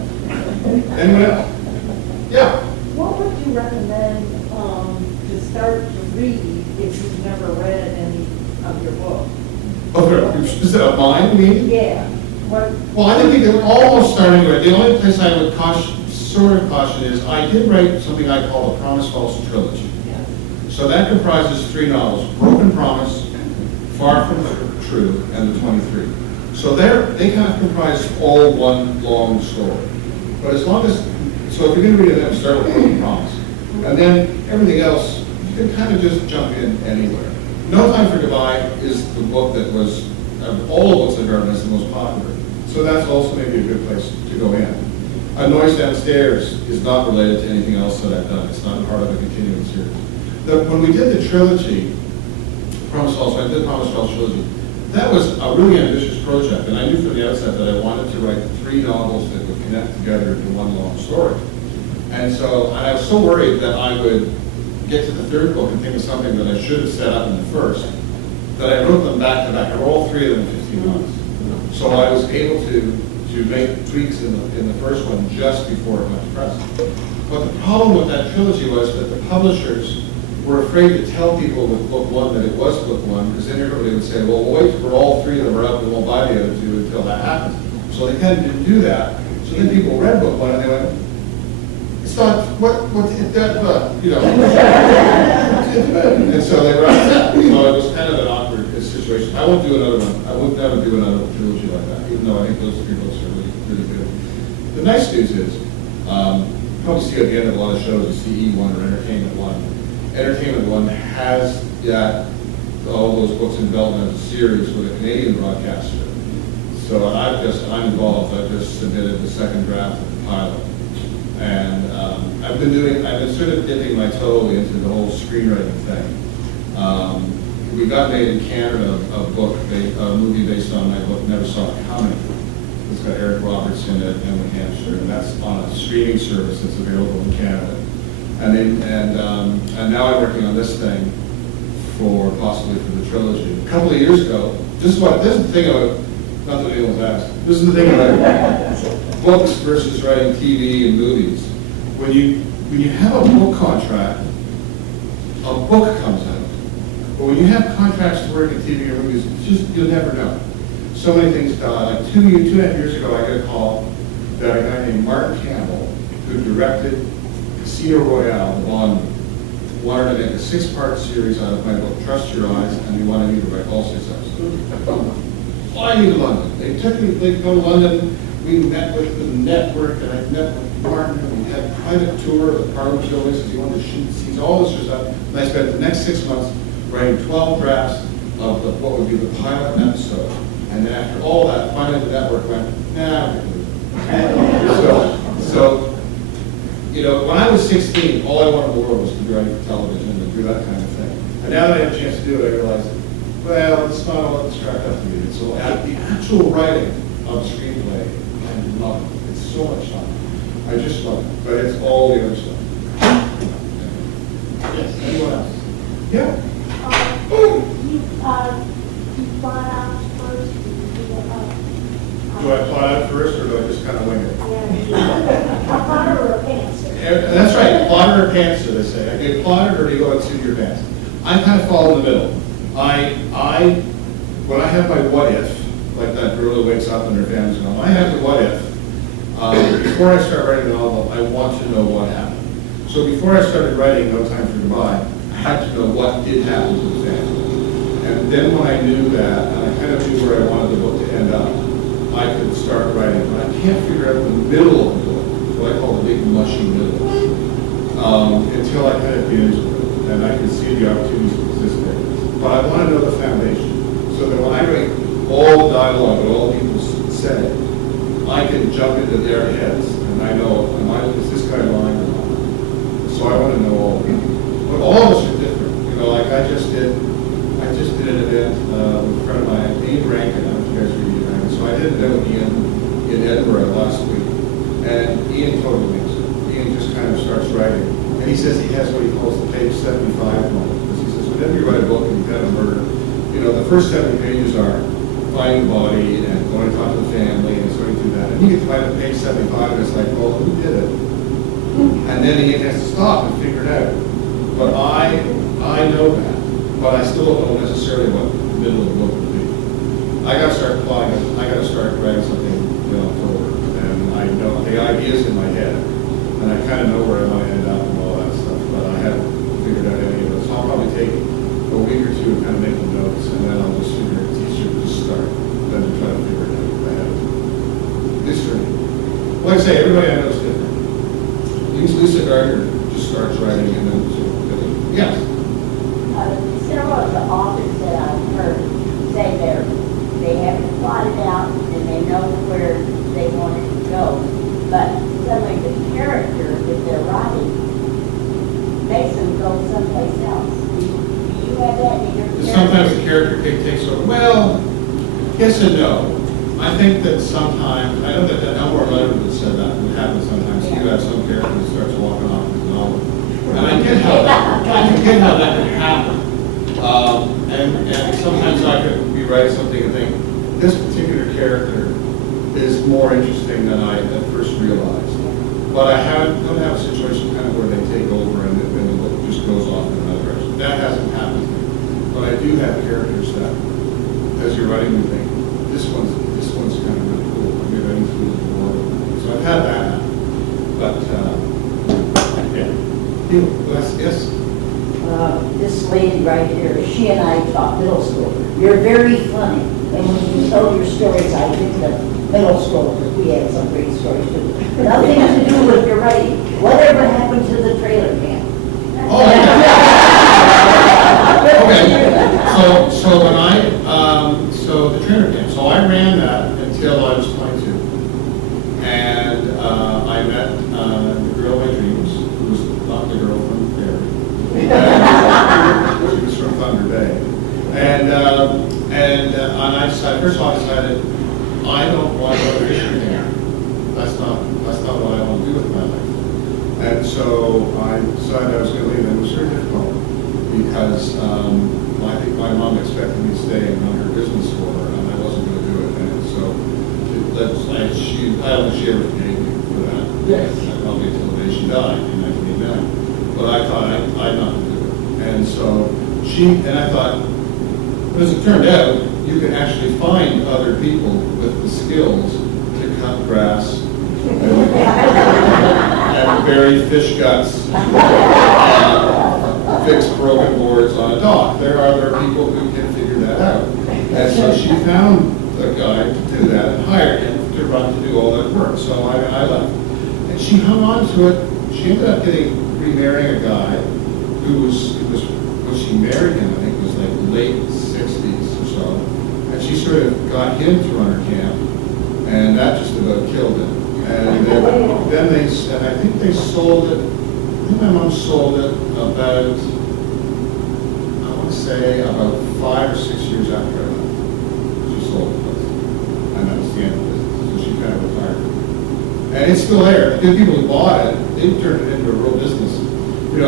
Anyone else? Yeah. What would you recommend to start to read if you've never read any of your books? Oh, is it a mine, you mean? Yeah. What? Well, I think we can almost start anywhere. The only place I would sort of caution is, I did write something I call a Promise False trilogy. Yeah. So that comprises 3 novels, Broken Promise, Far From True, and The 23. So they kind of comprise all one long story. But as long as, so if you're going to read them, start with Broken Promise. And then everything else, you can kind of just jump in anywhere. No Time for Goodbye is the book that was, of all the books I've ever read, is the most popular. So that's also maybe a good place to go in. A Noise Downstairs is not related to anything else that I've done. It's not part of a continuing series. When we did the trilogy, Promise False, I did Promise False trilogy, that was a really ambitious project, and I knew from the outset that I wanted to write 3 novels that would connect together into one long story. And so, and I was so worried that I would get to the 3rd book and think of something that I should have set up in the 1st, that I wrote them back to back. I wrote all 3 of them in 15 months. So I was able to make tweaks in the 1st one just before it went to press. But the problem with that trilogy was that the publishers were afraid to tell people with book 1 that it was book 1, because then everybody would say, well, we'll wait for all 3 of them are out and we'll buy the other 2 until that happens. So they kind of didn't do that. So then people read book 1 and they went, it's not, you know. And so they were upset. So it was kind of an awkward situation. I won't do another one. I would never do another trilogy like that, even though I think those 3 books are really, really good. The nice news is, you probably see at the end of a lot of shows, you see E1 or Entertainment 1. Entertainment 1 has all those books in development as a series with a Canadian broadcaster. So I'm involved. I've just submitted the 2nd draft of the pilot. And I've been sort of dipping my toe into the whole screenwriting thing. We got made in Canada a movie based on my book, Never Saw It Coming. It's got Eric Robertson at New Hampshire, and that's on a streaming service that's available in Canada. And now I'm working on this thing possibly for the trilogy. A couple of years ago, this is the thing about, not that anyone's asked, this is the thing about books versus writing TV and movies. When you have a book contract, a book comes out. But when you have contracts to work in TV or movies, you'll never know. So many things die. Like 2.5 years ago, I got a call that a guy named Martin Campbell, who directed Casino Royale, the Bond movie, wanted to make a 6-part series out of my book, Trust Your Eyes, and he wanted me to write all 6 episodes. Flying to London. They took me, they'd go to London, we met with the network, and I met with Martin, and we had a private tour of the Parliament buildings, because he wanted to shoot scenes, all this stuff. And I spent the next 6 months writing 12 drafts of what would be the pilot episode. And then after all that, finally the network went, nah, we can do it. So, you know, when I was 16, all I wanted in the world was to be writing for television and do that kind of thing. And now that I have a chance to do it, I realize, well, it's not all it's cracked up to be. It's all, the actual writing of the screenplay, I love it. It's so much fun. I just love it, but it's all the other stuff. Yes, anyone else? Yeah. You thought out first. Do I plot out first, or do I just kind of wing it? A plotter or a pantser? That's right, plotter or pantser, they say. I get plotted, or do you go into your pants? I kind of fall in the middle. When I have my what if, like that girl who wakes up and her family's gone, I have the what if. Before I start writing the novel, I want to know what happened. So before I started writing No Time for Goodbye, I had to know what did happen to the family. And then when I knew that, and I kind of knew where I wanted the book to end up, I could start writing. But I can't figure out the middle of the book, what I call the big mushy middle, until I kind of get into it. And I can see the opportunities that exist there. But I want to know the foundation, so that when I write all the dialogue that all people said, I can jump into their heads, and I know, is this guy lying or not? So I want to know all of them. But all of us are different. You know, like I just did an event with a friend of mine, Ian Rankin. I don't know if you guys read Ian Rankin. So I did an event with Ian in Edinburgh last week, and Ian totally makes it. Ian just kind of starts writing, and he says he has what he calls the page 75 moment. Because he says whenever you write a book and you've had a murder, you know, the first 70 pages are finding the body and going to talk to the family and sort of do that. And you get to find page 75 and it's like, well, who did it? And then he has to stop and figure it out. But I know that, but I still don't know necessarily what the middle of the book would be. I got to start plotting it. I got to start writing something in October, and I know the ideas in my head, and I kind of know where I want to end up and all that stuff. But I haven't figured out any of it. So I'll probably take a week or two to kind of make the notes, and then I'll just figure it's easier to just start than to try to figure it out ahead of time. This journey. Like I say, everybody I know is different. Lisa Gardner just starts writing and then yes. Several of the authors that I've heard say they have it plotted out and they know where they want it to go. But suddenly the character that they're writing makes them go someplace else. Do you have that in your character? Sometimes the character takes over. Well, yes and no. I think that sometimes, I know that Elmore Leonard said that would happen sometimes. You have some character that starts walking off the novel. And I get how that can happen. And sometimes I could be writing something and think, this particular character is more interesting than I at first realized. But I don't have a situation kind of where they take over and the book just goes off in another direction. That hasn't happened to me. But I do have characters that, as you're writing, you think, this one's kind of really cool. I mean, I need to do more of it. So I've had that happen. But, yeah. Yes? This lady right here, she and I taught middle school. You're very funny. And when you tell your stories, I think of middle school, because we had some great stories too. Nothing to do with your writing. Whatever happened to the trailer camp? Oh, okay. So when so the trailer camp, so I ran that until I was 22. And I met the girl of my dreams, who was not the girl from there. She was from Thunder Bay. And I decided, first of all, I decided, I don't want to go fishing there. That's not what I want to do with my life. And so I decided I was going to leave, and it was very difficult because I think my mom expected me to stay and run her business for her, and I wasn't going to do it. And so I don't know if she ever forgave me for that. Yes. Probably until the day she died in 1989. But I thought I'd not do it. And so I thought, but as it turned out, you can actually find other people with the skills to cut grass and bury fish guts, fix broken boards on a dock. There are other people who can figure that out. And so she found a guy to do that and hired him to do all that work. So I left. And she hung on to it. She ended up remarrying a guy who was when she married him, I think it was like late 60s or so. And she sort of got him to run her camp, and that just about killed him. And then I think they sold it. I think my mom sold it about want to say about 5 or 6 years after I left, she sold the place. And that was the end of the business, so she kind of retired. And it's still there. The good people who bought it, they turned it into a real business. We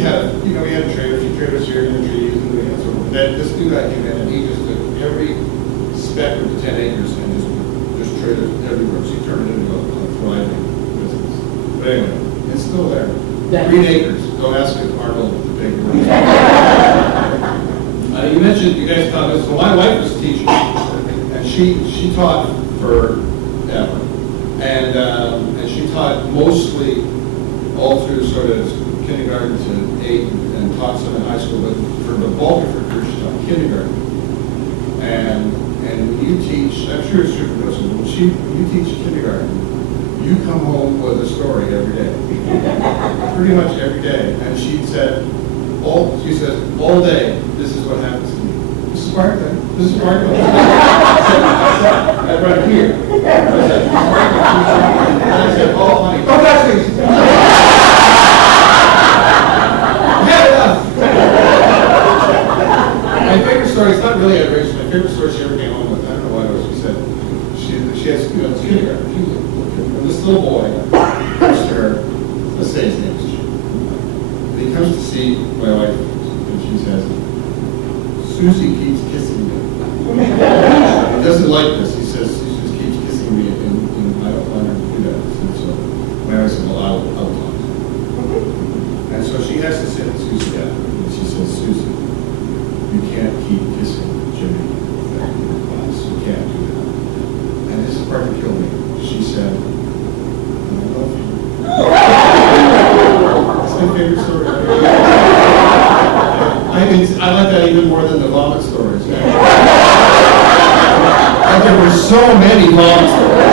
had traders, he traded us here in the trees, and we had sort of, this new guy came in, and he just took every speck of the 10 acres and just traded everywhere. So he turned it into a thriving business. But anyway, it's still there. Green acres. Don't ask if Arnold the big word. You mentioned you guys taught this. So my wife was teaching, and she taught forever, and she taught mostly all through sort of kindergarten to 8, and taught some in high school. But for the bulk of her career, she taught kindergarten. And when you teach, I'm sure it's true for most of them. When you teach kindergarten, you come home with a story every day, pretty much every day. And she says, all day, this is what happens to me. Mrs. Barclay, Mrs. Barclay. I said, right here. I said, Mrs. Barclay. And I said, oh, honey, don't touch me. Yeah, my favorite story, it's not really outrageous, my favorite story she ever came home with, I don't know what it was, she said, she has, it's kindergarten, and this little boy comes to her, let's say his name is Jim, and he comes to see my wife, and she says, Susie keeps kissing me. He doesn't like this, he says, she just keeps kissing me, and I don't want her to do that, and so my wife said, well, I'll talk to her. And so she has to sit Susie down, and she says, Susie, you can't keep kissing Jimmy in your class. You can't do that. And this is the part that killed me. She said, I love you. That's my favorite story. I like that even more than the vomit stories. But there were so many vomit stories.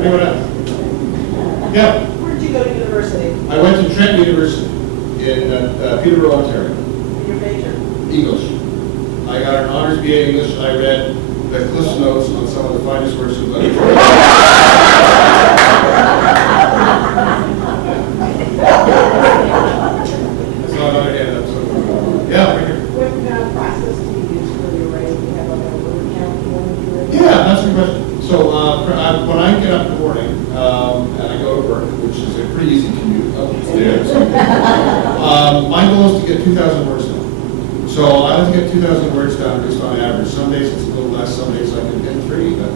Anyone else? Yeah. Where'd you go to university? I went to Trent University in Peterborough, Ontario. Your major? English. I got an honors BA English. I read the Cliff's Notes on some of the finest works of literature. That's not another hand up. So, yeah, right here. What process do you use for your writing? Do you have like a word count you want to do it? Yeah, that's a good question. So when I get up in the morning and I go to work, which is a pretty easy commute upstairs, my goal is to get 2,000 words done. So I like to get 2,000 words done just on average. Some days it's a little less, some days I can get 3. But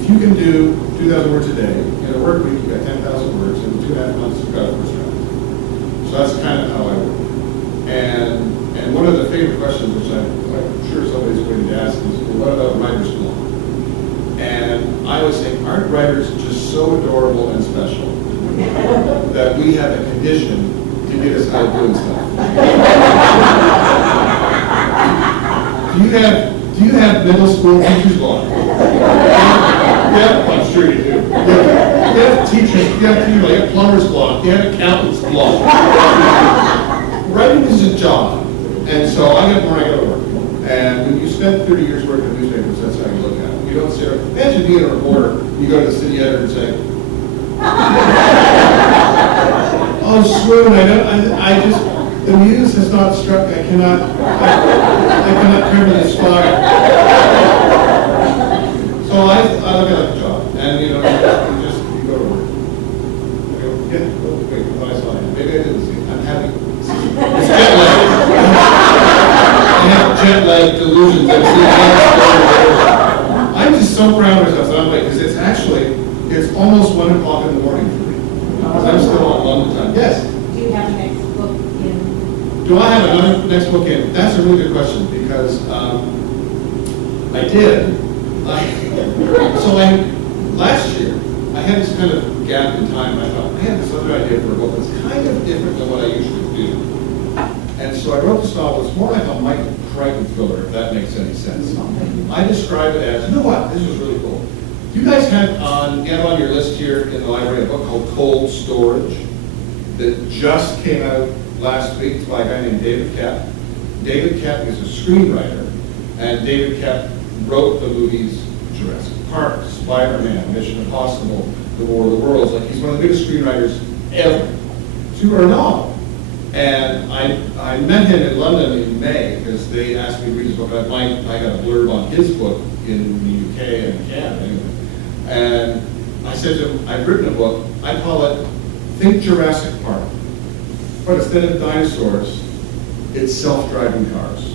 if you can do 2,000 words a day, in a work week you've got 10,000 words, and in 2.5 months you've got a first draft. So that's kind of how I work. And one of the favorite questions, which I'm sure somebody's waiting to ask, is, well, what about writer's block? And I always think, aren't writers just so adorable and special that we have a condition to get us out doing stuff? Do you have middle school teachers block? Yeah, I'm sure you do. You have teachers, you have plumbers block, you have accountants block. Writing is a job, and so I get more I go to work. And when you spend 30 years working in newspapers, that's how you look at it. You don't sit there, imagine being a reporter, you go to the city editor and say, oh, swoon, I just, the muse has not struck, I cannot cover this fire. So I look at it like a job, and you go to work. You go, yeah, wait, I saw it. Maybe I didn't see it. I'm happy. It's jet lag. I have jet lag delusions. I'm just so proud of myself that I'm late, because it's almost 1 o'clock in the morning for me. Because I'm still on London time. Yes? Do you have the next book in? Do I have another next book in? That's a really good question, because I did. Last year, I had this kind of gap in time, and I thought, I had this other idea for a book that's kind of different than what I usually do. And so I wrote this novel. It's more like a Michael Crichton thriller, if that makes any sense. I describe it as, you know what, this was really cool. You guys have on your list here in the library a book called Cold Storage that just came out last week. It's by a guy named David Koepp. David Koepp is a screenwriter, and David Koepp wrote the movies Jurassic Park, Spider-Man, Mission Impossible, The War of the Worlds. Like, he's one of the biggest screenwriters ever. To her novel. And I met him in London in May, because they asked me to read his book. I got a blurb on his book in the UK and Canada anyway. And I said to him, I've written a book, I call it Think Jurassic Park. But instead of dinosaurs, it's self-driving cars.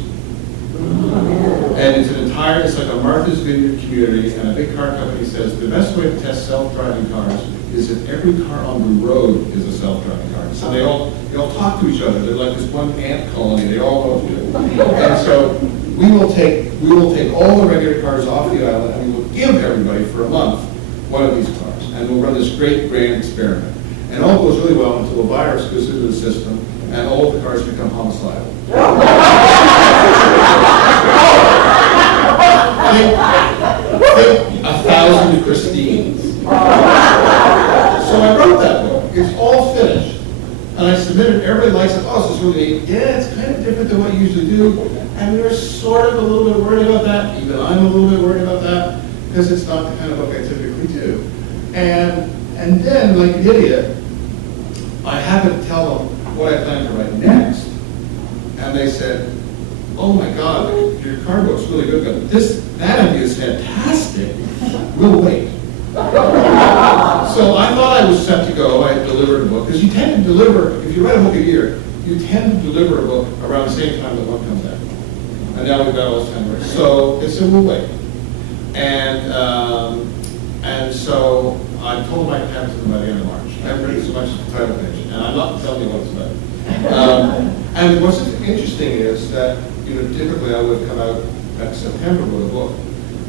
And it's like a Martha's Vineyard community, and a big car company says the best way to test self-driving cars is if every car on the road is a self-driving car. So they all talk to each other. They're like this one ant colony. They all know what to do. And so we will take all the regular cars off the island, and we will give everybody for a month one of these cars, and we'll run this great grand experiment. And all goes really well until a virus goes into the system, and all of the cars become homicidal. Think 1,000 Christines. So I wrote that book. It's all finished. And I submitted, everybody likes it. Oh, this is really neat. Yeah, it's kind of different than what you usually do. And we're sort of a little bit worried about that. Even I'm a little bit worried about that, because it's not the kind of book I typically do. And then, like an idiot, I happened to tell them what I planned to write next. And they said, oh my God, your car book's really good, but that idea is fantastic. We'll wait. So I thought I was set to go. I had delivered a book, because you tend to deliver, if you write a book a year, you tend to deliver a book around the same time that one comes out. And now we've got all this time. So they said, we'll wait. And so I told them I could have it to them by the end of March. I haven't written so much as the title page, and I'm not telling you what it's about. And what's interesting is that, typically I would come out at September with a book,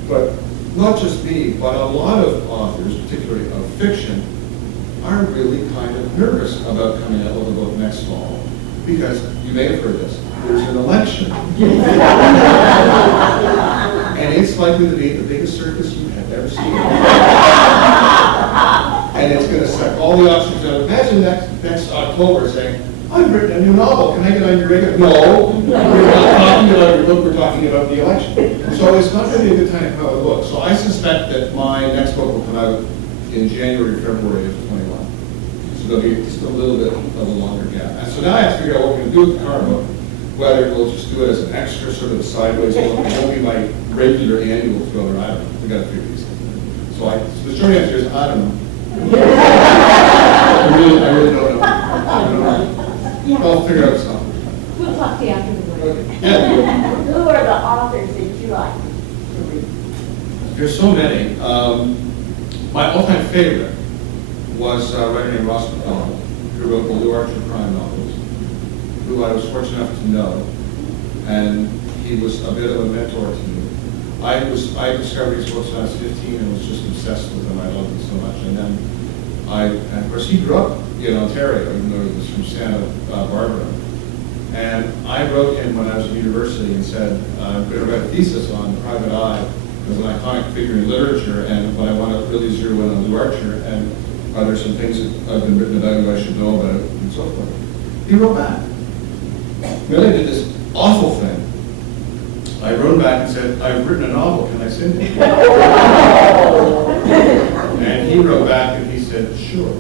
but not just me, but a lot of authors, particularly of fiction, are really kind of nervous about coming out with a book next fall, because you may have heard this, there's an election. And it's likely to be the biggest circus you have ever seen. And it's going to suck all the options out. Imagine next October saying, I've written a new novel, can I get on your radar? No, we're not talking about your book, we're talking about the election. So it's not going to be a good time to come out with a book. So I suspect that my next book will come out in January, February of 21. So there'll be just a little bit of a longer gap. And so now I have to figure out what we're going to do with the car book, whether we'll just do it as an extra sort of sideways book, it won't be my regular annual thriller, I don't know, we got to figure these things. So the short answer is, I don't know. I really don't know. I don't know. I'll figure out something. We'll talk to you after the break. Okay. Yeah. Who are the authors that you like to read? There's so many. My all-time favorite was a writer named Ross McDonald, who wrote the Lou Archer crime novels, who I was fortunate enough to know, and he was a bit of a mentor to me. I discovered his books when I was 15 and was just obsessed with them. I loved them so much. And then and of course, he grew up in Ontario, even though he was from Santa Barbara. And I wrote him when I was in university and said, I'm going to write a thesis on Private Eye as an iconic figure in literature, and what I want to really zero in on Lou Archer, and are there some things that have been written about who I should know about, and so forth. He wrote back. Really did this awful thing. I wrote back and said, I've written a novel, can I send it? And he wrote back and he said, sure.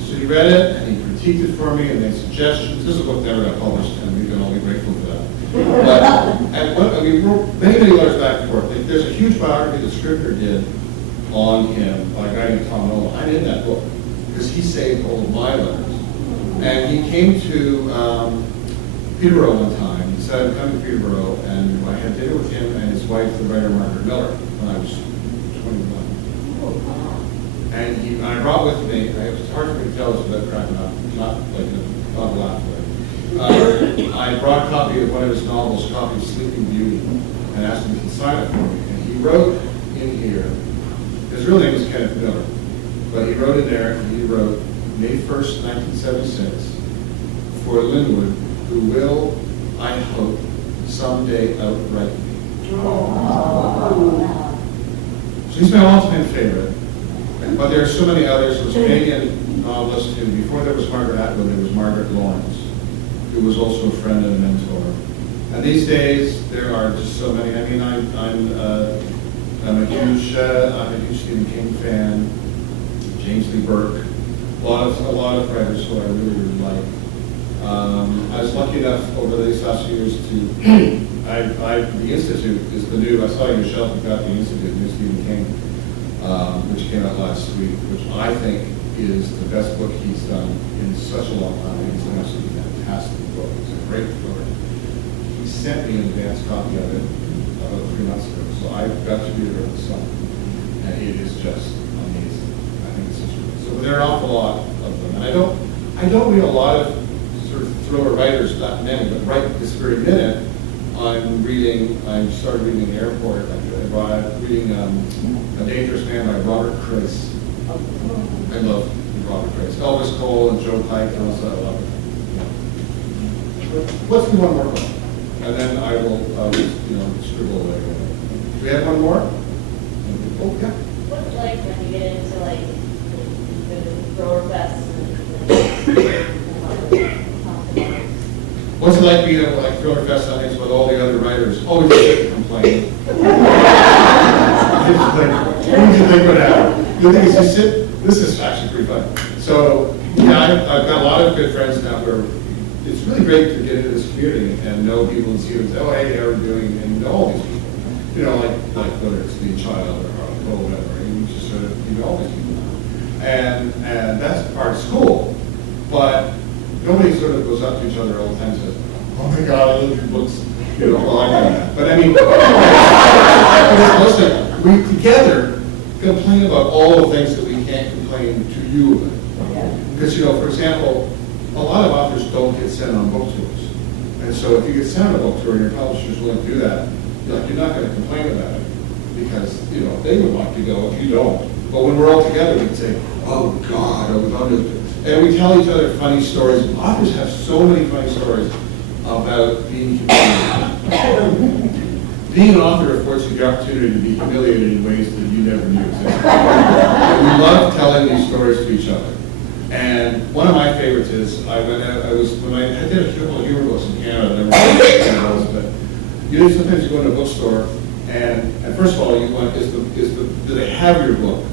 So he read it and he critiqued it for me and made suggestions. This is a book that never got published, and we can all be grateful for that. But we wrote many letters back and forth. There's a huge biography that Scribner did on him by a guy named Tom Nolan. I'm in that book because he saved all of my letters. And he came to Peterborough one time. He said, I'm coming to Peterborough, and I had dinner with him and his wife, the writer Margaret Miller, when I was 21. And I brought with me, it was hard for me to tell this without cracking up, not a laugh way. I brought a copy of one of his novels, a copy of Sleeping Beauty, and asked him to sign it for me. And he wrote in here, his real name was Kenneth Miller, but he wrote in there, and he wrote, May 1st, 1976, for Linwood, who will, I hope, someday outright me. So he's my all-time favorite. But there are so many others. There was a Canadian novelist who, before there was Margaret Atwood, there was Margaret Lawrence, who was also a friend and a mentor. And these days, there are just so many. I mean, I'm a huge Stephen King fan. James Lee Burke, a lot of writers who I really, really like. I was lucky enough over these last few years to, the Institute is the new, I saw you, Michelle, you got the Institute, new Stephen King, which came out last week, which I think is the best book he's done in such a long time. It's an absolutely fantastic book. It's a great story. He sent me an advance copy of it about 3 months ago, so I've got to read it over the summer, and it is just amazing. I think it's such a, so there are an awful lot of them, and I don't read a lot of sort of thriller writers, not many, but right this very minute, I started reading in the airport, reading A Dangerous Man by Robert Chris. I love Robert Chris. Elvis Cole and Joe Pike and also I love it. Let's do one more book, and then I will, scribble away. Do we have one more? Oh, yeah. What's it like when you get into like the grower fest What's it like being at like Thriller Fest Sundays with all the other writers? Always complaining. What do you think would happen? The thing is, you sit. This is actually pretty fun. So yeah, I've got a lot of good friends now where it's really great to get into this community and know people and see them. Say, oh, hey, how are you doing? And know all these people. You know, like whether it's the child or whatever. And you just sort of know all these people now. And that's part of school, but nobody sort of goes up to each other all the time and says, oh my God, I love your books. You know, well, I know that. But I mean, we together complain about all the things that we can't complain to you about. Because, for example, a lot of authors don't get sent on book tours. And so if you get sent on a book tour and your publisher's willing to do that, you're not going to complain about it. Because, they would like to go if you don't. But when we're all together, we can say, oh God, I was on this. And we tell each other funny stories. Authors have so many funny stories about being humiliated. Being an author affords you the opportunity to be humiliated in ways that you never knew existed. And we love telling these stories to each other. And one of my favorites is I did a couple of humor books in Canada. Never mind, but sometimes you go into a bookstore and first of all you want do they have your book,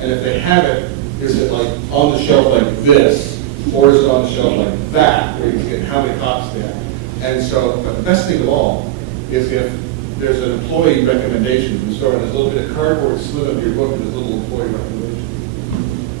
and if they have it, is it like on the shelf like this, or is it on the shelf like that, where you can get how many copies they have? And so, but the best thing of all is if there's an employee recommendation from the store, and there's a little bit of cardboard slid under your book, and there's a little employee recommendation.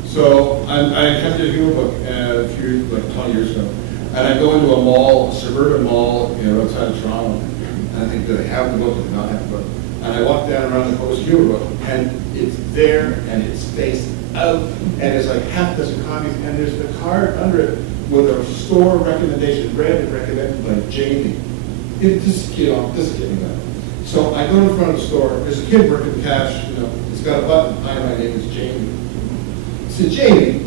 So I kept a humor book a few, like 20 years ago, and I go into a mall, a suburban mall, outside of Toronto, and I think, do they have the book? Do they not have the book? And I walk down around the post humor book, and it's there, and it's faced out, and there's like half a dozen copies, and there's the card under it with a store recommendation, branded recommended by Jamie. It just, doesn't get any better. So I go in front of the store, there's a kid working the cash, it's got a button, hi, my name is Jamie. I said, Jamie,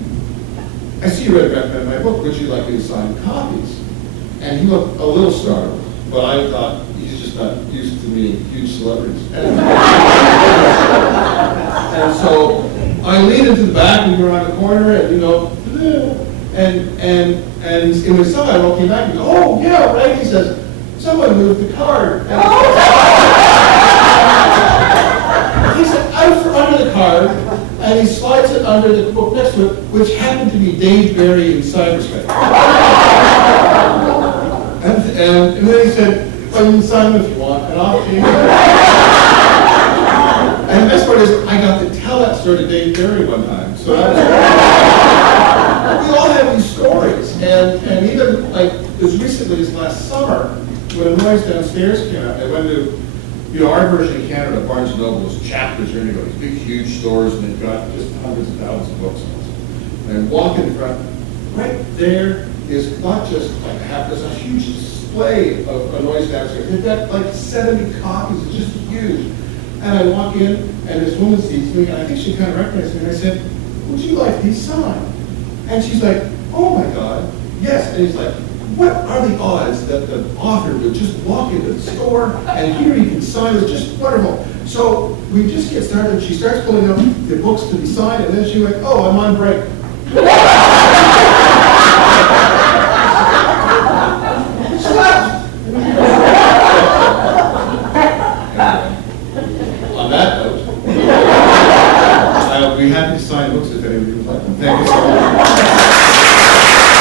I see you recommend my book, would you like me to sign copies? And he looked a little startled, but I thought, he's just not used to meeting huge celebrities. And so I leaned into the back, we were around the corner, and when he saw it, I came back and goes, oh yeah, right. He says, someone moved the card. He said, out from under the card, and he slides it under the book next to it, which happened to be Dave Barry in cyberspace. And then he said, well, you can sign them if you want, and off he went. And the best part is, I got to tell that story to Dave Barry one time. So that was, we all have these stories, and even like as recently as last summer, when a noise downstairs came out, I went to, our version in Canada, Barnes & Noble is chapters, these big, huge stores, and they've got just hundreds of thousands of books. And walk in front, right there is not just like there's a huge display of a noise downstairs. They've got like 70 copies, it's just huge. And I walk in, and this woman sees me, and I think she kind of recognized me, and I said, would you like these signed? And she's like, oh my God, yes. And he's like, what are the odds that the author would just walk into the store, and here he can sign, it's just wonderful. So we just get started, she starts pulling up the books to be signed, and then she went, oh, I'm on break.